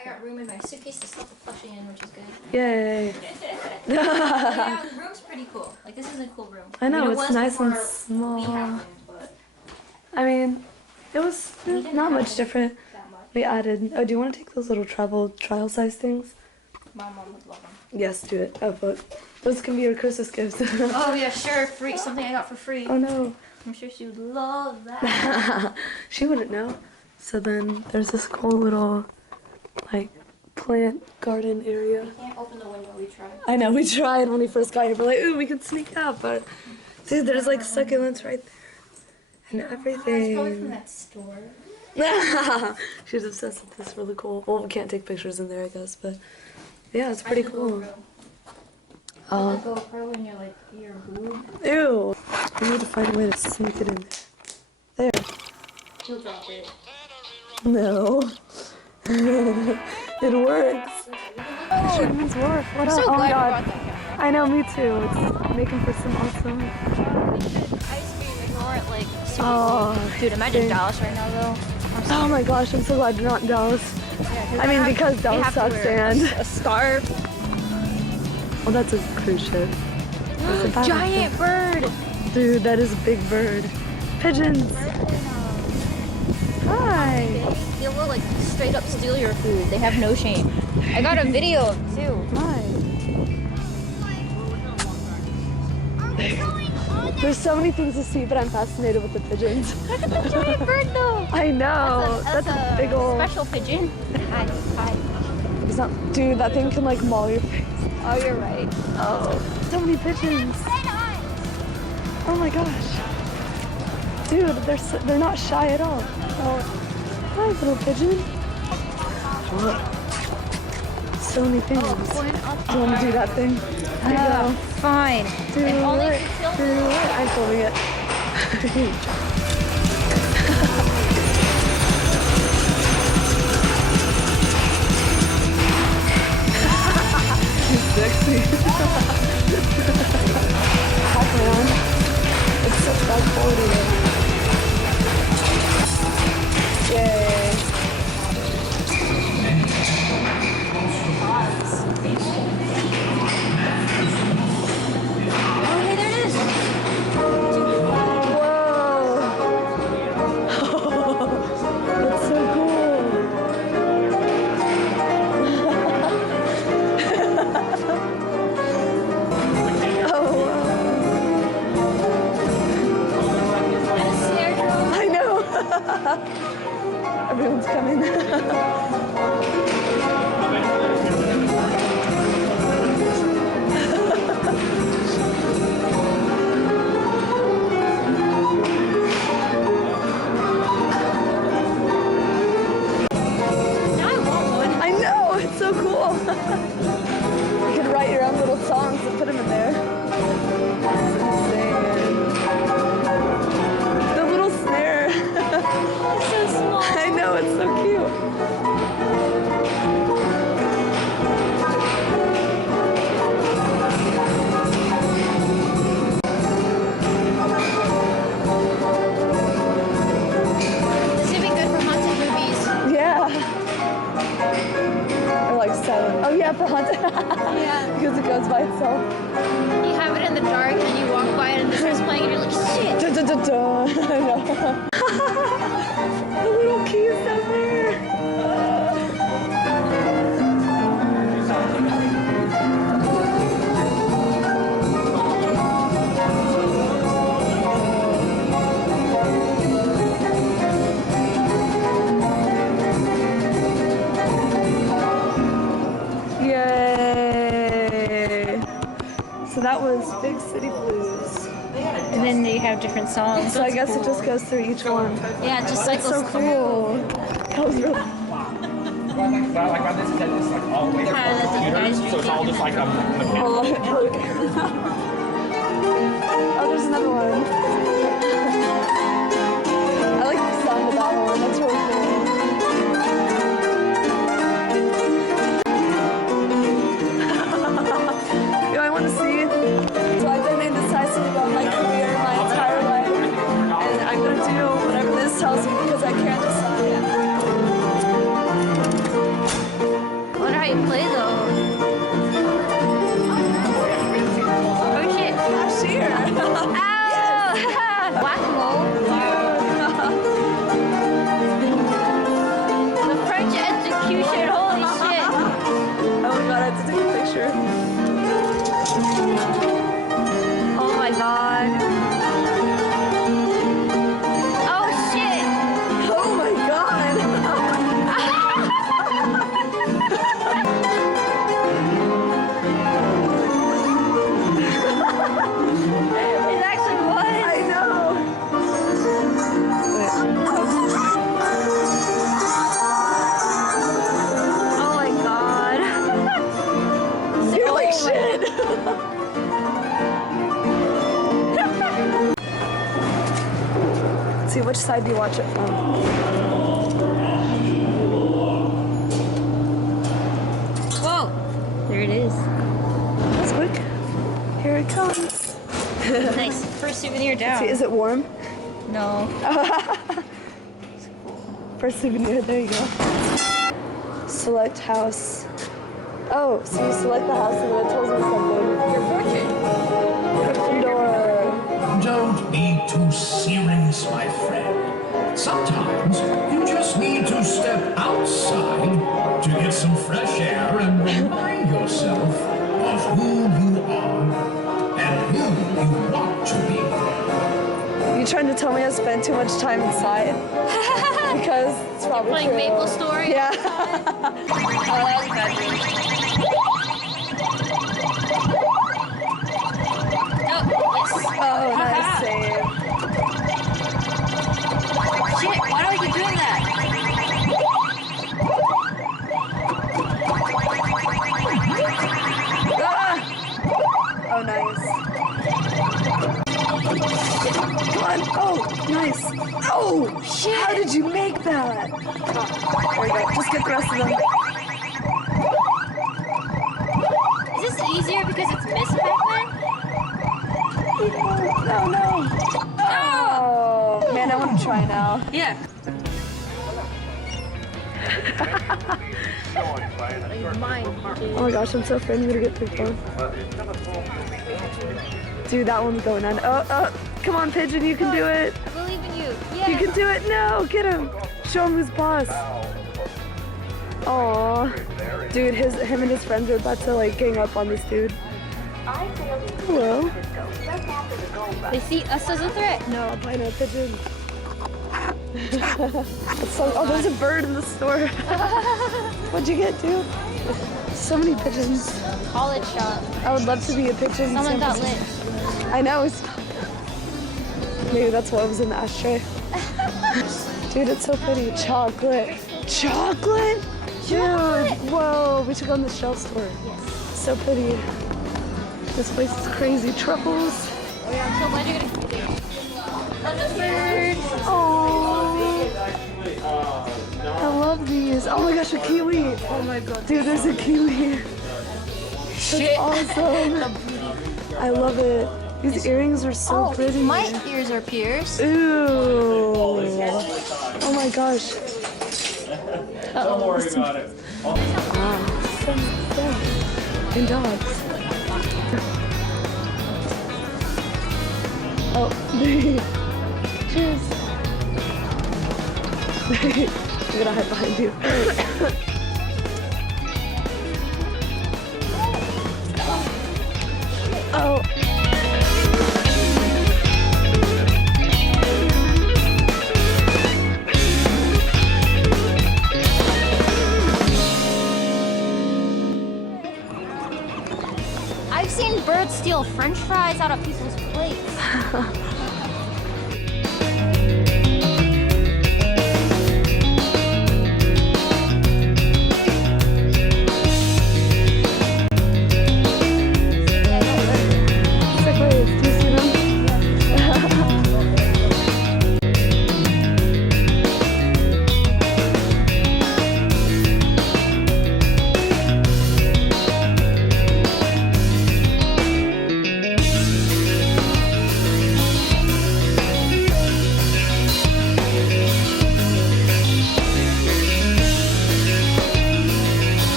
I got room in my suitcase to stuff the plushie in, which is good. Yay. Yeah, the room's pretty cool. Like, this is a cool room. I know, mean, it's nice and small. We had one, but I mean, it was not much different. that much. We added, oh, do you want to take those little travel trial size things? My mom would love them. Yes, do it. Oh, but those can be your Christmas gifts. Oh, yeah, sure. Free. Something I got for free. Oh, no. I'm sure she would love that. She wouldn't know. So then there's this cool little, like, plant garden area. We can't open the window. We tried. I know, we tried when we first got here. We're like, ooh, we could sneak out, but dude, there's like succulents right there and Oh, it's probably from everything. that store. She's obsessed with this. Really cool. Well, we can't take pictures in there, I guess, but yeah, it's pretty cool. The GoPro in your boob. Ew. We need to find a way to sneak it in there. There. She'll drop it. No. It works. Sherman's Wharf. What I'm up? so Oh my glad you god. brought that camera. I know, me too. It's making for some awesome. Ice cream ignore it like super Oh, cool. Dude, imagine Dallas right now though. oh my gosh, I'm so glad you're not in Dallas. Yeah, I mean, because Dallas sucks and. a scarf. Well, that's a cruise ship. That's a battle Giant ship. bird. Dude, that is a big bird. Pigeons. Hi. They will like straight up steal your food. They have no shame. I got a video of them too. Hi. There's so many things to see, but I'm fascinated with the pigeons. Look at the giant bird though. I know. That's a big old. special pigeon. Hi. Hi. It's not, dude, that thing can like maul your face. Oh, you're right. Oh, so many pigeons. Oh my gosh. Dude, they're not shy at all. Oh, hi, little pigeon. So many things. Do you want to do that thing? There you go. Fine. Do If only it. you could Do film it. I'm filming it. He's sexy. Heck, man. It's such bad quality though. Yay. Oh, hey, there it is. Whoa. That's so cool. Oh, And a snare drum. I know. Everyone's coming. Now I want one. I know, it's so cool. You could write your own little songs and put them in there. That's insane. The little snare. It's so small. I know, it's so cute. This would be good for haunted movies. Yeah. Or like silent. Oh yeah, for haunted. Yeah. Because it goes by itself. You have it in the dark and then you walk by it and it starts playing and you're like, shit. Dun, dun, dun, dun. I know. The little keys down there. Yay! So that was Big City Blues. And then they have different songs. So I guess it just goes through each one. Yeah, it just That's cycles so cool. That was really. Like on this head, it's like all the way Kinda like the guys so it's all just like a mechanical. Oh, there's another one. I like the sound of that one. That's really cool. Yo, I want to see. So I've been indecisive about my career my entire life, and I'm gonna do whatever this tells me because I can't decide. great play though. Oh shit. Cashier. Ow! Whack-a-mole. The French execution, holy shit. Oh my god, I have to take a picture. Oh my god. Oh shit. Oh my god. It actually was. I know. Oh my god. You're like shit. See, which side do you watch it from? Whoa. There it is. That's quick. Here it comes. Nice. First souvenir down. See, is it warm? No. First souvenir, there you go. Select house. Oh, so you select the house and then it tells me something. Your fortune. Gryffindor. Don't be too serious, my friend. Sometimes you just need to step outside to get some fresh air and remind yourself of who you are and who you want to be. You trying to tell me I spend too much time inside? Because it's probably Playing true. Maple Story. Yeah. Oh, that was bad dream. Oh, yes. Oh, nice save. Shit, why do I keep doing that? Ah! Oh, nice. Come on. Oh, nice. Oh, shit. How did you make that? There we go. Just get the rest of them. Is this easier because it's Miss Pac-Man? No, no. Oh, man, I want to try now. Yeah. Oh my gosh, I'm so afraid I'm gonna get picked on. Dude, that one's going on. Oh, come on, Pigeon, you can do it. I believe in you. You Yeah. can do it. No, get him. Show him who's boss. Aw. Dude, him and his friends are about to like gang up on this dude. Hello. They see us as a threat. No, buy no pigeon. It's so, oh, there's a bird in the store. What'd you get, dude? So many pigeons. College shop. I would love to be a pigeon. in Someone San got Francisco. lit. I know. Maybe that's what was in the ashtray. Dude, it's so pretty. Chocolate. Chocolate? Dude, whoa. We should go in the shell store. Yes. So pretty. This place is crazy. Truffles. Oh yeah, I'm so glad you're gonna keep it. Oh. I love these. Oh my gosh, a kiwi. Oh my god. Dude, there's a kiwi. That's awesome. I love it. These earrings are so pretty. My ears are pierced. Ooh. Oh my gosh. Don't worry about it. And dogs. Oh, cheers. I'm gonna hide behind you. Oh. I've seen birds steal French fries out of people's plates.